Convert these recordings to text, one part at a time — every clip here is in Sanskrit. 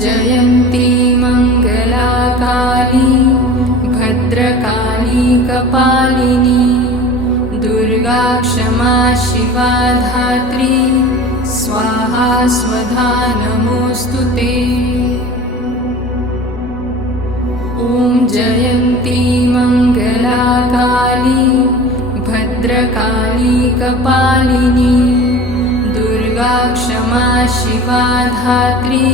जयन्ती मङ्गलाकाली भद्रकाली कपालिनी दुर्गा क्षमा शिवा धात्री स्वाहा स्वधा नमोऽस्तुते। ॐ जयन्ती मङ्गलाकाली भद्रकाली कपालिनी दुर्गा क्षमा शिवा धात्री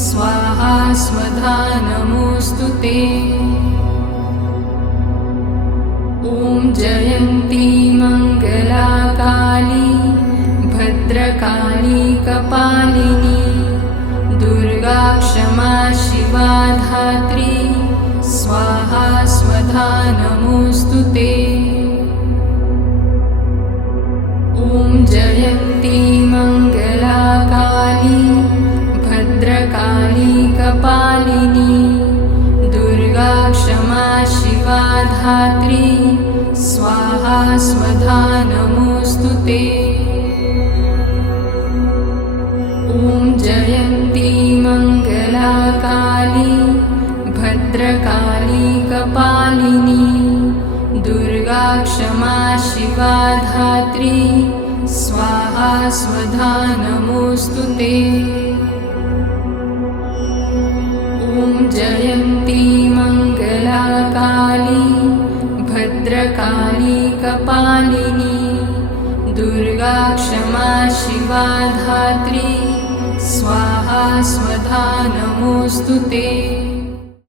स्वाहा स्वधा नमोऽस्तुते। ॐ जयन्ती मङ्गलाकाली भद्रकाली कपालिनी दुर्गा क्षमा शिवा धात्री स्वाहा स्वधा नमोऽस्तुते। ॐ जयन्ती मङ्गलाकाली भद्रकाली कपालिनी दुर्गा क्षमा शिवा धात्री स्वाहा स्वधा नमोऽस्तुते। ॐ जयन्ती मङ्गलाकाली भद्रकाली कपालिनी दुर्गा क्षमा शिवा धात्री स्वाहा स्वधा नमोऽस्तुते। ॐ जयन्ती मङ्गलाकाली भद्रकाली कपालिनी दुर्गा क्षमा शिवा धात्री स्वाहा स्वधा नमोऽस्तुते।